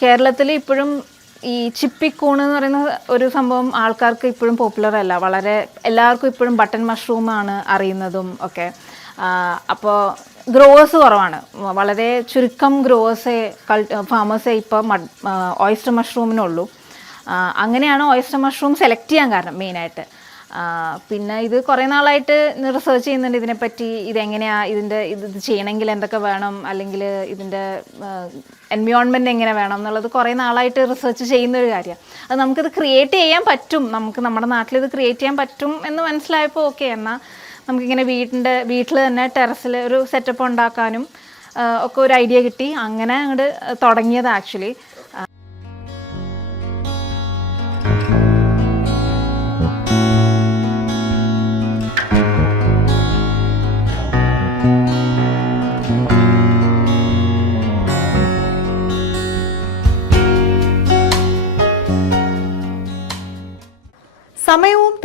കേരളത്തിൽ ഇപ്പോഴും ഈ ചിപ്പിക്കൂണ് എന്ന് പറയുന്ന ഒരു സംഭവം ആൾക്കാർക്ക് ഇപ്പോഴും പോപ്പുലർ അല്ല. വളരെ എല്ലാവർക്കും ഇപ്പോഴും ബട്ടൺ മഷ്റൂം ആണ് അറിയുന്നതും ഒക്കെ. അപ്പോൾ ഗ്രോവേഴ്സ് കുറവാണ്. വളരെ ചുരുക്കം ഗ്രോവേഴ്സേ കൾ ഫാമേഴ്സേ ഇപ്പോൾ ഓയിസ്റ്റർ മഷ്റൂമിനുള്ളൂ അങ്ങനെയാണ് ഓയിസ്റ്റർ മഷ്റൂം സെലക്ട് ചെയ്യാൻ കാരണം മെയിനായിട്ട് പിന്നെ ഇത് കുറേ നാളായിട്ട് റിസർച്ച് ചെയ്യുന്നുണ്ട് ഇതിനെപ്പറ്റി. ഇതെങ്ങനെയാണ് ഇതിന്റെ ഇത് ചെയ്യണമെങ്കിൽ എന്തൊക്കെ വേണം? അല്ലെങ്കിൽ ഇതിന്റെ എൻവയോൺമെന്റ് എങ്ങനെ വേണം എന്നുള്ളത് കുറേ നാളായിട്ട് റിസർച്ച് ചെയ്യുന്ന ഒരു കാര്യമാണ് അത് നമുക്കിത് ക്രിയേറ്റ് ചെയ്യാൻ പറ്റും. നമുക്ക് നമ്മുടെ നാട്ടിൽ ഇത് ക്രിയേറ്റ് ചെയ്യാൻ പറ്റും എന്ന് മനസ്സിലായപ്പോൾ ഓക്കെ എന്നാൽ നമുക്കിങ്ങനെ വീടിന്റെ വീട്ടിൽ തന്നെ ടെറസിൽ ഒരു സെറ്റപ്പ് ഉണ്ടാക്കാനും ഒക്കെ ഒരു ഐഡിയ കിട്ടി. അങ്ങനെ അങ്ങോട്ട് തുടങ്ങിയത് ആക്ച്വലി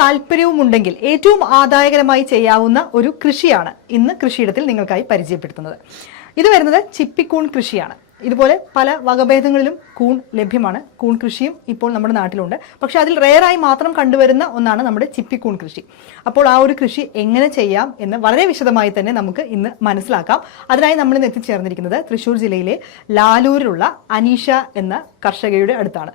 സമയവും താല്പര്യവും ഉണ്ടെങ്കിൽ ഏറ്റവും ആദായകരമായി ചെയ്യാവുന്ന ഒരു കൃഷിയാണ് ഇന്ന് കൃഷിയിടത്തിൽ നിങ്ങൾക്കായി പരിചയപ്പെടുത്തുന്നത്. ഇത് വരുന്നത് ചിപ്പിക്കൂൺ കൃഷിയാണ്. ഇതുപോലെ പല വകഭേദങ്ങളിലും കൂൺ ലഭ്യമാണ്. കൂൺ കൃഷിയും ഇപ്പോൾ നമ്മുടെ നാട്ടിലുണ്ട്. പക്ഷെ അതിൽ റെയറായി മാത്രം കണ്ടുവരുന്ന ഒന്നാണ് നമ്മുടെ ചിപ്പിക്കൂൺ കൃഷി. അപ്പോൾ ആ ഒരു കൃഷി എങ്ങനെ ചെയ്യാം എന്ന് വളരെ വിശദമായി തന്നെ നമുക്ക് ഇന്ന് മനസ്സിലാക്കാം. അതിനായി നമ്മൾ ഇന്ന് എത്തിച്ചേർന്നിരിക്കുന്നത് തൃശ്ശൂർ ജില്ലയിലെ ലാലൂരിലുള്ള അനീഷ എന്ന കർഷകയുടെ അടുത്താണ്.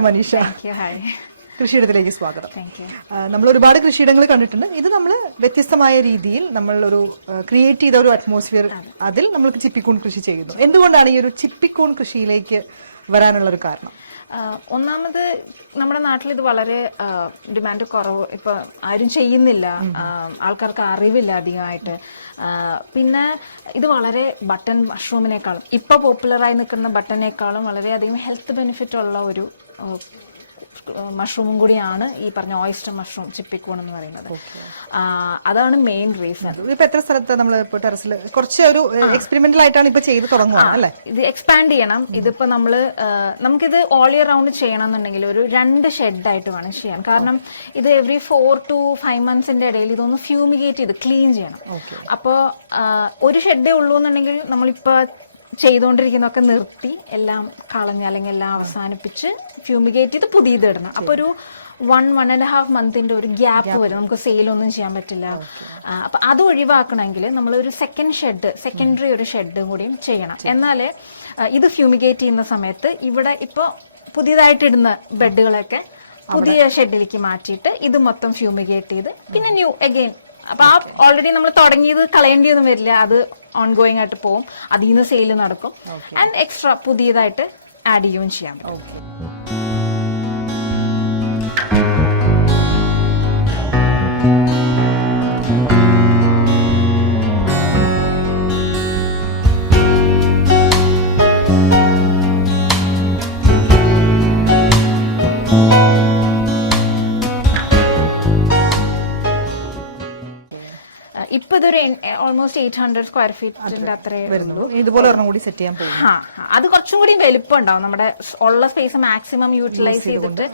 നമസ്കാരം അനീഷ. കൃഷിയിടത്തിലേക്ക് സ്വാഗതം. നമ്മൾ ഒരുപാട് കൃഷിയിടങ്ങൾ കണ്ടിട്ടുണ്ട്. ഇത് നമ്മൾ വ്യത്യസ്തമായ രീതിയിൽ നമ്മൾ ഒരു ക്രിയേറ്റ് ചെയ്ത ഒരു അറ്റ്മോസ്ഫിയർ അതിൽ നമ്മൾ ചിപ്പിക്കൂൺ കൃഷി ചെയ്യുന്നു. എന്തുകൊണ്ടാണ് ഈ ഒരു ചിപ്പിക്കൂൺ കൃഷിയിലേക്ക് വരാനുള്ള ഒരു കാരണം? ഒന്നാമത് നമ്മുടെ നാട്ടിൽ ഇത് വളരെ ഡിമാൻഡ് കുറവ്. ഇപ്പൊ ആരും ചെയ്യുന്നില്ല. ആൾക്കാർക്ക് അറിവില്ല അധികമായിട്ട്. പിന്നെ ഇത് വളരെ ബട്ടൺ മഷ്റൂമിനേക്കാളും ഇപ്പൊ പോപ്പുലറായി നിൽക്കുന്ന ബട്ടനേക്കാളും വളരെയധികം ഹെൽത്ത് ബെനിഫിറ്റ് ഉള്ള ഒരു മഷ്റൂമും കൂടിയാണ് ഈ പറഞ്ഞ ഓയിസ്റ്റർ മഷ്റൂം ചിപ്പിക്കോൺ എന്ന് പറയുന്നത്. അതാണ് മെയിൻ റീസൺ ഇപ്പൊ എത്ര സ്ഥലത്ത് നമ്മൾ ടെറസിൽ കുറച്ച് ഒരു എക്സ്പെരിമെന്റൽ ആയിട്ടാണ് ഇപ്പൊ ചെയ്ത് തുടങ്ങുകയാണ് അല്ലേ? ഇത് എക്സ്പാൻഡ് ചെയ്യണം. ഇതിപ്പോ നമ്മൾ ആ, നമുക്കിത് ഓൾ ഇയർ റൗണ്ട് ചെയ്യണം എന്നുണ്ടെങ്കിൽ ഒരു രണ്ട് ഷെഡായിട്ട് വേണം ചെയ്യാൻ. കാരണം ഇത് എവറി ഫോർ ടു ഫൈവ് മന്ത്സിന്റെ ഇടയിൽ ഇതൊന്ന് ഫ്യൂമിഗേറ്റ് ചെയ്ത് ക്ലീൻ ചെയ്യണം. അപ്പോ ആ, ഒരു ഷെഡേ ഉള്ളൂ എന്നുണ്ടെങ്കിൽ നമ്മളിപ്പോ ചെയ്തുകൊണ്ടിരിക്കുന്നതൊക്കെ നിർത്തി എല്ലാം കളഞ്ഞ് അല്ലെങ്കിൽ എല്ലാം അവസാനിപ്പിച്ച് ഫ്യൂമിഗേറ്റ് ചെയ്ത് പുതിയത് ഇടണം. അപ്പൊ ഒരു വൺ വൺ ആൻഡ് ഹാഫ് മന്തിന്റെ ഒരു ഗ്യാപ്പ് വരും നമുക്ക് സെയിൽ ഒന്നും ചെയ്യാൻ പറ്റില്ല. അപ്പൊ അത് ഒഴിവാക്കണമെങ്കിൽ നമ്മൾ ഒരു സെക്കൻഡ് ഷെഡ് സെക്കൻഡറി ഒരു ഷെഡ് കൂടിയും ചെയ്യണം. എന്നാലേ ഇത് ഫ്യൂമിഗേറ്റ് ചെയ്യുന്ന സമയത്ത് ഇവിടെ ഇപ്പൊ പുതിയതായിട്ട് ഇടുന്ന ബെഡുകളൊക്കെ പുതിയ ഷെഡിലേക്ക് മാറ്റിയിട്ട് ഇത് മൊത്തം ഫ്യൂമിഗേറ്റ് ചെയ്ത് പിന്നെ ന്യൂ അഗെയിൻ അപ്പൊ ആ ഓൾറെഡി നമ്മൾ തുടങ്ങിയത് കളയേണ്ടിയൊന്നും വരില്ല. അത് ഓൺ ഗോയിങ് ആയിട്ട് പോകും അതിൽ നിന്ന് സെയിൽ നടക്കും ആൻഡ് എക്സ്ട്രാ പുതിയതായിട്ട് ആഡ് ചെയ്യുകയും ചെയ്യാം ആ, ഇപ്പൊ ഇതൊരു ഓൾമോസ്റ്റ് എയ്റ്റ് ഹൺഡ്രഡ് സ്ക്വയർ ഫീറ്റിന്റെ അത്രേ വരുന്നുള്ളൂ. ഇതുപോലെ ഒരെണ്ണം കൂടി സെറ്റ് ചെയ്യാൻ പോകും ആ. അത് കുറച്ചും കൂടി വലിപ്പം ഉണ്ടാവും നമ്മുടെ ഉള്ള സ്പേസ് മാക്സിമം യൂട്ടിലൈസ് ചെയ്തിട്ട്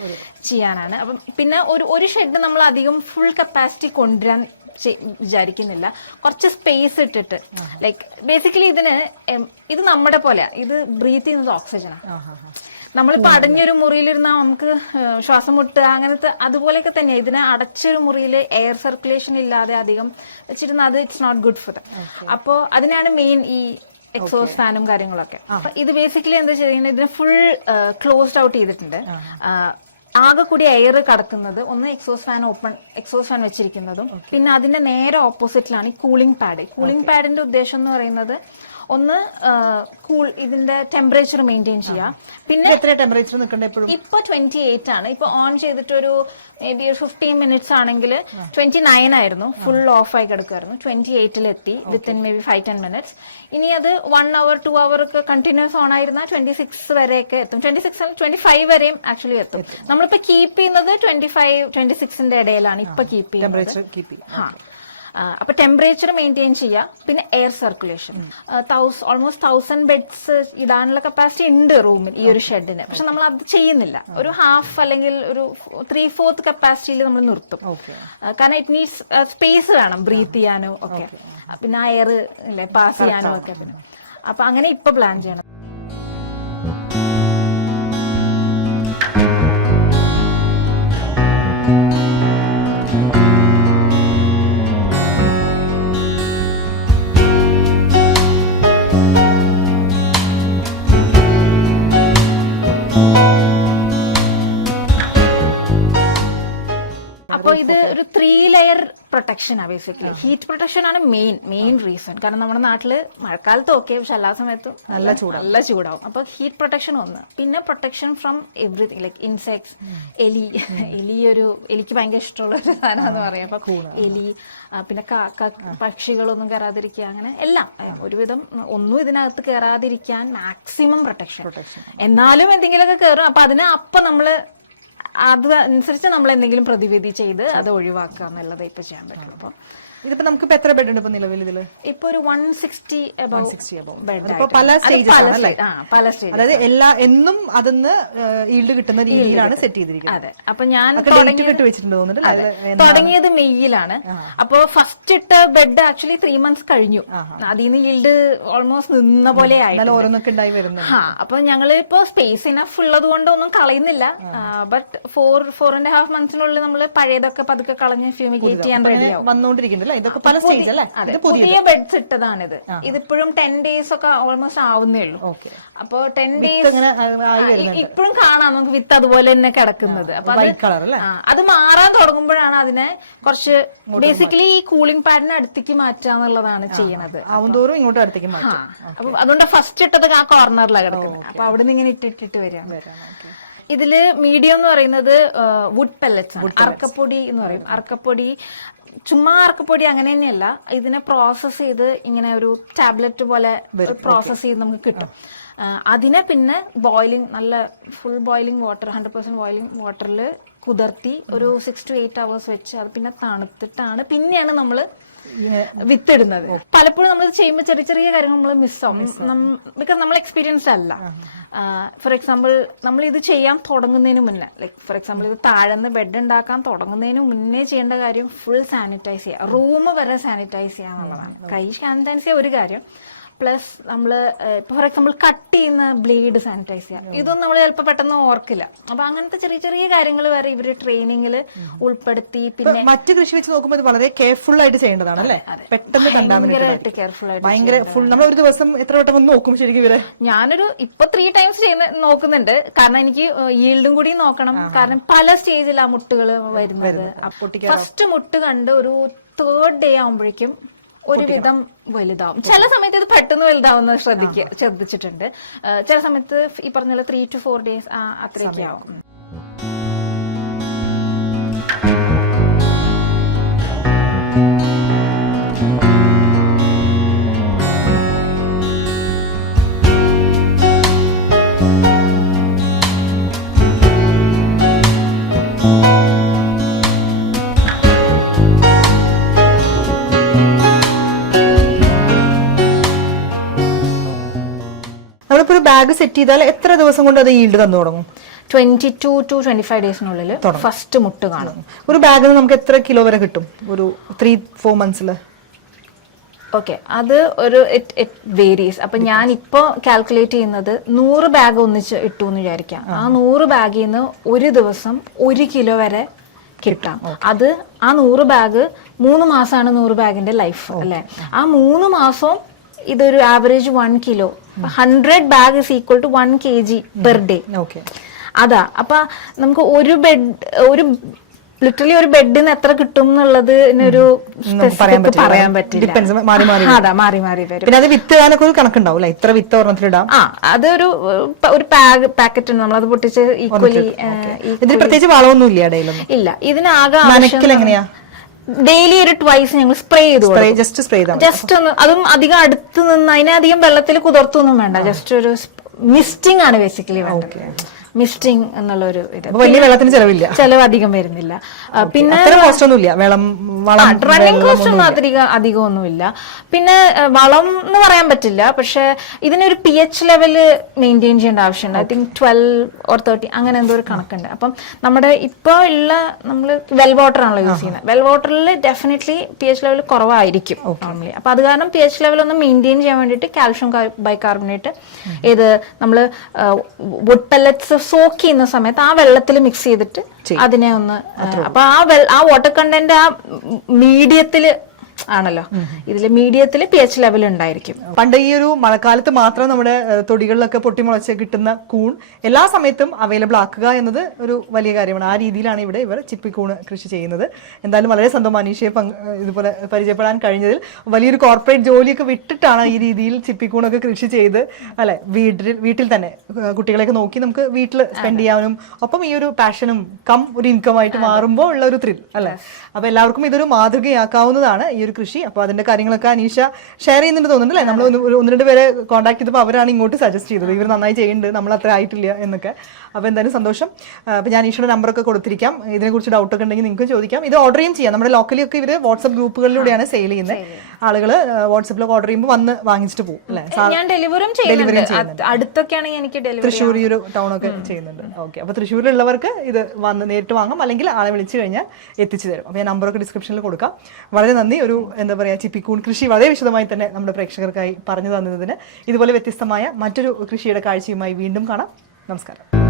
ചെയ്യാനാണ്. അപ്പം പിന്നെ ഒരു ഒരു ഷെഡ് നമ്മൾ അധികം ഫുൾ കപ്പാസിറ്റി കൊണ്ടുവരാൻ വിചാരിക്കുന്നില്ല. കുറച്ച് സ്പേസ് ഇട്ടിട്ട്. ലൈക് ബേസിക്കലി ഇതിന് ഇത് നമ്മുടെ പോലെയാ. ഇത് ബ്രീത്ത് ചെയ്യുന്നത് ഓക്സിജനാണ് നമ്മളിപ്പോ അടഞ്ഞൊരു മുറിയിലിരുന്ന നമുക്ക് ശ്വാസം മുട്ടുക അങ്ങനത്തെ അതുപോലെയൊക്കെ തന്നെ. ഇതിനെ അടച്ചൊരു മുറിയിൽ എയർ സർക്കുലേഷൻ ഇല്ലാതെ അധികം വെച്ചിരുന്ന അത് ഇറ്റ്സ് നോട്ട് ഗുഡ് ഫോർ അപ്പോ അതിനാണ് മെയിൻ ഈ എക്സോസ് ഫാനും കാര്യങ്ങളൊക്കെ. അപ്പൊ ഇത് ബേസിക്കലി എന്താ ചെയ്യുന്നത്? ഇതിന് ഫുൾ ക്ലോസ്ഡ് ഔട്ട് ചെയ്തിട്ടുണ്ട്. ആകെ കൂടി എയർ കടക്കുന്നത് ഒന്ന് exhaust fan open exhaust fan വെച്ചിരിക്കുന്നതും പിന്നെ അതിന്റെ നേരെ ഓപ്പോസിറ്റിലാണ് ഈ കൂളിംഗ് പാഡ് കൂളിംഗ് പാഡിന്റെ ഉദ്ദേശം എന്ന് പറയുന്നത് ഒന്ന് കൂൾ ഇതിന്റെ ടെമ്പറേച്ചർ മെയിന്റെയിൻ ചെയ്യുക പിന്നെ എത്ര ടെമ്പറേച്ചർ നിൽക്കേണ്ട എപ്പോഴും ഇപ്പൊ ട്വന്റി എയ്റ്റ് ആണ്. ഇപ്പൊ ഓൺ ചെയ്തിട്ട് ഒരു മേ ബി ഒരു ഫിഫ്റ്റീൻ മിനിറ്റ്സ് ആണെങ്കിൽ ട്വന്റി നയൻ ആയിരുന്നു. ഫുൾ ഓഫ് ആയി കിടക്കുമായിരുന്നു ട്വന്റി എയ്റ്റിൽ എത്തി. Within maybe five ten minutes ഇനി അത് വൺ അവർ ടു അവർ ഒക്കെ കണ്ടിന്യൂസ് ഓൺ ആയിരുന്നാൽ ട്വന്റി സിക്സ് വരെയൊക്കെ എത്തും. ട്വന്റി സിക്സ് ട്വന്റി ഫൈവ് വരെയും ആക്ച്വലി എത്തും. നമ്മളിപ്പോ കീപ്പ് ചെയ്യുന്നത് ട്വന്റി ഫൈവ് ട്വന്റി സിക്സിന്റെ ഇടയിലാണ്. ഇപ്പൊ കീപ്പ് ചെയ്യുന്നത്. അപ്പൊ ടെമ്പറേച്ചർ മെയിന്റെയിൻ ചെയ്യുക പിന്നെ air circulation almost thousand beds ഇടാനുള്ള കപ്പാസിറ്റി ഉണ്ട് റൂമിൽ ഈ ഒരു ഷെഡിന് പക്ഷെ നമ്മൾ അത് ചെയ്യുന്നില്ല. ഒരു ഹാഫ് അല്ലെങ്കിൽ ഒരു ത്രീ ഫോർത്ത് കപ്പാസിറ്റിയിൽ നമ്മൾ നിർത്തും. കാരണം ഇറ്റ് നീഡ്സ് സ്പേസ് വേണം ബ്രീത്ത് ചെയ്യാനോ ഒക്കെ. പിന്നെ ആ എയർ പാസ് ചെയ്യാനോ ഒക്കെ പിന്നെ. അപ്പൊ അങ്ങനെ ഇപ്പൊ പ്ലാൻ ചെയ്യണം. പ്രൊട്ടക്ഷൻ ബേസിക്കലി ഹീറ്റ് പ്രൊട്ടക്ഷൻ ആണ് മെയിൻ മെയിൻ റീസൺ കാരണം നമ്മുടെ നാട്ടിൽ മഴക്കാലത്ത് ഓക്കെ പക്ഷെ എല്ലാ സമയത്തും നല്ല ചൂടാവും. നല്ല ചൂടാവും. അപ്പൊ ഹീറ്റ് പ്രൊട്ടക്ഷൻ ഒന്ന്. പിന്നെ protection from everything like insects എലി എലി ഒരു എലിക്ക് ഭയങ്കര ഇഷ്ടമുള്ള ഒരു സാധനമാണെന്ന് പറയാം. അപ്പൊ എലി പിന്നെ പക്ഷികളൊന്നും കയറാതിരിക്കുക അങ്ങനെ എല്ലാം. ഒരുവിധം ഒന്നും ഇതിനകത്ത് കയറാതിരിക്കാൻ മാക്സിമം പ്രൊട്ടക്ഷൻ എന്നാലും എന്തെങ്കിലുമൊക്കെ കയറും. അപ്പൊ അതിന് അപ്പൊ നമ്മൾ അത് അനുസരിച്ച് നമ്മൾ എന്തെങ്കിലും പ്രതിവിധി ചെയ്ത് അത് ഒഴിവാക്കുക എന്നുള്ളത് ഇപ്പൊ ചെയ്യാൻ പറ്റുള്ളൂ അപ്പൊ ഇതിപ്പോ നമുക്ക് എത്ര ബെഡ് ഉണ്ട് നിലവിൽ ഇതിൽ? ഇപ്പൊ ഒരു one sixty above 160 above. Bed ഇപ്പൊ പല സ്റ്റേജ്? പല സ്റ്റേജ് അതായത് എല്ലാ എന്നും അതിന്ന് ഈൽഡ് കിട്ടുന്ന രീതിയിലാണ് സെറ്റ് ചെയ്തിരിക്കുന്നത്. അതെ. അപ്പൊ ഞാൻ തുടങ്ങിയത് മെയ്യിലാണ് അപ്പൊ ഫസ്റ്റ് ഇട്ട ബെഡ് ആക്ച്വലി ത്രീ മന്ത്സ് കഴിഞ്ഞു. അതിൽ നിന്ന് ഈൽഡ് ഓൾമോസ്റ്റ് നിന്ന പോലെ ആയി ഓരോന്നൊക്കെ ഉണ്ടായി വരുന്നത്. അപ്പൊ ഞങ്ങൾ ഇപ്പൊ സ്പേസ് ഇനഫ് ഉള്ളത് കൊണ്ട് ഒന്നും കളയുന്നില്ല but four four and half മന്ത്സിനുള്ളിൽ നമ്മൾ പഴയതൊക്കെ പതുക്കെ കളഞ്ഞ് ഫ്യൂമിഗേറ്റ് ചെയ്യാൻ റെഡിയാവും ഇതൊക്കെ പല സ്റ്റേജ് അല്ലേ? അതെ പുതിയ ബെഡ്സ് ഇട്ടതാണിത്. ഇതിപ്പോഴും ടെൻ ഡേയ്സ് ഒക്കെ ഓൾമോസ്റ്റ് ആവുന്നേ ഉള്ളൂ. അപ്പൊ ടെൻ ഡേയ്സ് ഇപ്പഴും കാണാം നമുക്ക് വിത്ത് അതുപോലെ തന്നെ കിടക്കുന്നത്. അപ്പൊ അത് മാറാൻ തുടങ്ങുമ്പോഴാണ് അതിനെ കുറച്ച് ബേസിക്കലി ഈ കൂളിംഗ് പാഡിന് അടുത്തേക്ക് മാറ്റുക എന്നുള്ളതാണ് ചെയ്യണത്. ആവും തോറും ഇങ്ങോട്ട് അടുത്തേക്ക് മാറ്റാം അപ്പൊ അതുകൊണ്ട് ഫസ്റ്റ് ഇട്ടത് ആ കോർണറിലാണ് കിടക്കുന്നത്. അപ്പൊ അവിടെ നിന്ന് ഇങ്ങനെ ഇട്ടിട്ടിട്ട് വരിക ഇതിൽ മീഡിയം എന്ന് പറയുന്നത് വുഡ് പെല്ലറ്റ്സ് ആണ്. അർക്കപ്പൊടി എന്ന് പറയും. അറക്കപ്പൊടി ചുമ്മാ അറക്കപ്പൊടി അങ്ങനെ തന്നെയല്ല. ഇതിനെ പ്രോസസ്സ് ചെയ്ത് ഇങ്ങനെ ഒരു ടാബ്ലറ്റ് പോലെ പ്രോസസ്സ് ചെയ്ത് നമുക്ക് കിട്ടും. അതിനെ പിന്നെ ബോയിലിംഗ് നല്ല full boiling water hundred percent boiling വാട്ടറിൽ കുതിർത്തി ഒരു സിക്സ് ടു എയ്റ്റ് അവേഴ്സ് വെച്ച് അത് പിന്നെ തണുത്തിട്ടാണ് പിന്നെയാണ് നമ്മൾ വിത്തിടുന്നത്. പലപ്പോഴും നമ്മൾ ചെയ്യുമ്പോൾ ചെറിയ ചെറിയ കാര്യങ്ങൾ നമ്മൾ മിസ്സാവും ബിക്കോസ് നമ്മൾ എക്സ്പീരിയൻസ് അല്ല. ഫോർ എക്സാമ്പിൾ നമ്മൾ ഇത് ചെയ്യാൻ തുടങ്ങുന്നതിന് മുന്നേ ലൈക്ക് ഫോർ എക്സാമ്പിൾ ഇത് താഴെന്ന് ബെഡ് ഉണ്ടാക്കാൻ തുടങ്ങുന്നതിന് മുന്നേ ചെയ്യേണ്ട കാര്യം ഫുൾ സാനിറ്റൈസ് ചെയ്യുക റൂം വരെ സാനിറ്റൈസ് ചെയ്യുക എന്നുള്ളതാണ് കൈ സാനിറ്റൈസ് ചെയ്യുക ഒരു കാര്യം. പ്ലസ് നമ്മൾ ഫോർ എക്സാമ്പിൾ കട്ട് ചെയ്യുന്ന ബ്ലേഡ് സാനിറ്റൈസ് ചെയ്യാം. ഇതൊന്നും നമ്മൾ ചിലപ്പോൾ പെട്ടെന്ന് ഓർക്കില്ല. അപ്പൊ അങ്ങനത്തെ ചെറിയ ചെറിയ കാര്യങ്ങൾ വരെ ഇവർ ട്രെയിനിങ്ങിൽ ഉൾപ്പെടുത്തി പിന്നെ മറ്റു കൃഷി വെച്ച് നോക്കുമ്പോൾ ഇത് വളരെ കെയർഫുൾ ആയിട്ട് ചെയ്യേണ്ടതാണ് അല്ലേ? പെട്ടെന്ന് ഭയങ്കരമായിട്ട് കെയർഫുൾ ആയിട്ട് ഭയങ്കര ഫുൾ നമ്മൾ ഒരു ദിവസം എത്ര വട്ടം ഒന്ന് നോക്കും ശരിക്കും ഇവർ? ഞാനൊരു ഇപ്പൊ ത്രീ ടൈംസ് ചെയ്യുന്ന നോക്കുന്നുണ്ട്. കാരണം എനിക്ക് ഈൽഡും കൂടി നോക്കണം. കാരണം പല സ്റ്റേജിലാണ് മുട്ടുകൾ വരുന്നത്. ഫസ്റ്റ് മുട്ട് കണ്ട് ഒരു തേർഡ് ഡേ ആവുമ്പോഴേക്കും ഒരുവിധം വലുതാവും. ചില സമയത്ത് ഇത് പെട്ടെന്ന് വലുതാവുന്നത് ശ്രദ്ധിക്കുക ശ്രദ്ധിച്ചിട്ടുണ്ട്. ചില സമയത്ത് ഈ പറഞ്ഞ ത്രീ ടു ഫോർ ഡേയ്സ് അത്രയൊക്കെ ആവും. സെറ്റ് ചെയ്താൽ എത്ര ദിവസം കൊണ്ട് അത് ഈൽഡ് തന്നു തുടങ്ങും? Twenty two two twenty five ഡേയ്സിനുള്ളിൽ first മുട്ട് കാണും. ഒരു ബാഗിൽ നമുക്ക് എത്ര കിലോ വരെ കിട്ടും? ഒരു ത്രീ ഫോർ മന്ത്സിൽ ഓക്കെ അത് ഒരു ഇറ്റ് ഇറ്റ് വേരീസ് അപ്പൊ ഞാൻ ഇപ്പൊ കാൽക്കുലേറ്റ് ചെയ്യുന്നത് നൂറ് ബാഗ് ഒന്നിച്ച് ഇട്ടു എന്ന് വിചാരിക്കാം. ആ. നൂറ് ബാഗിൽ നിന്ന് ഒരു ദിവസം ഒരു കിലോ വരെ കിട്ടാം. അത് ആ നൂറ് ബാഗ് മൂന്ന് മാസമാണ് നൂറ് ബാഗിന്റെ ലൈഫ് അല്ലെ? ആ മൂന്ന് മാസവും ഇതൊരു average one kilo hundred bag is equal to one K G per day okay അതാ. അപ്പൊ നമുക്ക് ഒരു ബെഡ് ഒരു ലിറ്ററലി ഒരു ബെഡിൽ നിന്ന് എത്ര കിട്ടും എന്നുള്ളത് ഒരു പറയാൻ പറ്റില്ല. പറ്റില്ല. Depends, മാറി മാറി അതാ മാറി മാറി വരും. പിന്നെ അത് വിത്ത് ഇടാനൊക്കെ ഒരു കണക്കുണ്ടാവും അല്ലെ? ഇത്ര വിത്ത് ഒരെണ്ണത്തിലിടാം ആ അതൊരു ഒരു പാഗ് പാക്കറ്റ് ഉണ്ട്. നമ്മളത് പൊട്ടിച്ച് ഈക്വലി ഇതിന് പ്രത്യേകിച്ച് വളമൊന്നും ഇല്ല ഇടയിലൊന്നും. ഇല്ല. ഇതിനാകെ എങ്ങനെയാ? ഡെയിലി ഒരു ട്വൈസ് ഞങ്ങൾ സ്പ്രേ ചെയ്തു സ്പ്രേ ജസ്റ്റ് സ്പ്രേ ചെയ്താൽ ജസ്റ്റ് ഒന്ന് അതും അധികം അടുത്ത് നിന്ന് അതിനെ അധികം വെള്ളത്തിൽ കുതിർത്തൊന്നും വേണ്ട. ജസ്റ്റ് ഒരു മിസ്റ്റിംഗ് ആണ് ബേസിക്കലി വേണ്ടത്. മിസ്റ്റിംഗ് എന്നുള്ളൊരു ഇത്. വലിയ വെള്ളത്തിന് ചെലവില്ല. ചെലവ് അധികം വരുന്നില്ല. പിന്നെ അത്ര കോസ്റ്റ് ഒന്നുമില്ല. വെള്ളം വളം റണ്ണിങ് കോസ്റ്റ് ഒന്നും അധികം അധികം ഒന്നുമില്ല പിന്നെ വളം എന്ന് പറയാൻ പറ്റില്ല. പക്ഷെ ഇതിനൊരു പി എച്ച് ലെവൽ മെയിന്റെയിൻ ചെയ്യേണ്ട ആവശ്യമുണ്ട്. I think twelve or thirty അങ്ങനെ എന്തോ ഒരു കണക്കുണ്ട്. അപ്പം നമ്മുടെ ഇപ്പോൾ ഉള്ള നമ്മൾ വെൽ വാട്ടർ ആണല്ലോ യൂസ് ചെയ്യുന്നത്. വെൽ വാട്ടറിൽ ഡെഫിനറ്റ്ലി പി എച്ച് ലെവൽ കുറവായിരിക്കും നോർമലി അപ്പൊ അത് കാരണം പി എച്ച് ലെവൽ ഒന്ന് മെയിന്റെയിൻ ചെയ്യാൻ വേണ്ടിയിട്ട് കാൽഷ്യം ബൈകാർബണേറ്റ് ഏത് നമ്മൾ വുഡ് പെല്ലറ്റ്സ് സോക്ക് ചെയ്യുന്ന സമയത്ത് ആ വെള്ളത്തിൽ മിക്സ് ചെയ്തിട്ട് അതിനെ ഒന്ന് അപ്പൊ ആ വെള്ള ആ വാട്ടർ കണ്ടന്റ് ആ മീഡിയത്തിൽ ആണല്ലോ. ഇതിൽ മീഡിയത്തിൽ പി എച്ച് ലെവൽ ഉണ്ടായിരിക്കും. പണ്ട് ഈ ഒരു മഴക്കാലത്ത് മാത്രം നമ്മുടെ തൊടികളിലൊക്കെ പൊട്ടിമുളച്ച് കിട്ടുന്ന കൂൺ എല്ലാ സമയത്തും അവൈലബിൾ ആക്കുക എന്നത് ഒരു വലിയ കാര്യമാണ്. ആ രീതിയിലാണ് ഇവിടെ ഇവർ ചിപ്പിക്കൂൺ കൃഷി ചെയ്യുന്നത്. എന്തായാലും വളരെ സ്വന്തം അനീഷയെ ഇതുപോലെ പരിചയപ്പെടാൻ കഴിഞ്ഞതിൽ. വലിയൊരു കോർപ്പറേറ്റ് ജോലിയൊക്കെ വിട്ടിട്ടാണ് ഈ രീതിയിൽ ചിപ്പിക്കൂണൊക്കെ കൃഷി ചെയ്ത് അല്ലെ വീട്ടിൽ വീട്ടിൽ തന്നെ കുട്ടികളെയൊക്കെ നോക്കി നമുക്ക് വീട്ടിൽ സ്പെൻഡ് ചെയ്യാനും ഒപ്പം ഈ ഒരു പാഷനും കം ഒരു ഇൻകം ആയിട്ട് മാറുമ്പോൾ ഉള്ള ഒരു ത്രിൽ അല്ലെ? അപ്പൊ എല്ലാവർക്കും ഇതൊരു മാതൃകയാക്കാവുന്നതാണ് ഈ ഒരു കൃഷി. അപ്പോൾ അതിന്റെ കാര്യങ്ങളൊക്കെ അനീഷ ഷെയർ ചെയ്യുന്നുണ്ട് തോന്നുന്നുണ്ട് അല്ലേ നമ്മൾ ഒന്ന് രണ്ട് പേരെ കോൺടാക്ട് ചെയ്തപ്പോൾ അവരാണ് ഇങ്ങോട്ട് സജസ്റ്റ് ചെയ്തത്. ഇവർ നന്നായി ചെയ്യുന്നുണ്ട് നമ്മൾ അത്ര ആയിട്ടില്ല എന്നൊക്കെ. അപ്പൊ എന്തായാലും സന്തോഷം. അപ്പോൾ ഞാൻ ഈശോയുടെ നമ്പറൊക്കെ കൊടുത്തിരിക്കാം. ഇതിനെക്കുറിച്ച് ഡൗട്ടൊക്കെ ഉണ്ടെങ്കിൽ നിങ്ങൾക്ക് ചോദിക്കാം. ഇത് ഓർഡർ ചെയ്യും ചെയ്യാം. നമ്മുടെ ലോക്കലി ഒക്കെ ഇവർ വാട്സപ്പ് ഗ്രൂപ്പുകളിലൂടെയാണ് സെയിൽ ചെയ്യുന്നത്. ആളുകൾ വാട്സപ്പിലൊക്കെ ഓർഡർ ചെയ്യുമ്പോൾ വന്ന് വാങ്ങിച്ചിട്ട് പോകും അല്ലേ? ഞാൻ ഡെലിവറും ഡെലിവറി അടുത്തൊക്കെയാണെങ്കിൽ എനിക്ക് തൃശ്ശൂർ ഈ ഒരു ടൗൺ ഒക്കെ ചെയ്യുന്നുണ്ട്. ഓക്കെ അപ്പോൾ തൃശ്ശൂരിലുള്ളവർക്ക് ഇത് വന്ന് നേരിട്ട് വാങ്ങാം. അല്ലെങ്കിൽ ആളെ വിളിച്ചു കഴിഞ്ഞാൽ എത്തിച്ചു തരും. അപ്പോൾ ഞാൻ നമ്പറൊക്കെ ഡിസ്ക്രിപ്ഷനിൽ കൊടുക്കാം. വളരെ നന്ദി. ഒരു എന്താ പറയുക ചിപ്പിക്കൂൺ കൃഷി വളരെ വിശദമായി തന്നെ നമ്മുടെ പ്രേക്ഷകർക്കായി പറഞ്ഞു തന്നതിന്. ഇതുപോലെ വ്യത്യസ്തമായ മറ്റൊരു കൃഷിയുടെ കാഴ്ചയുമായി വീണ്ടും കാണാം. നമസ്കാരം.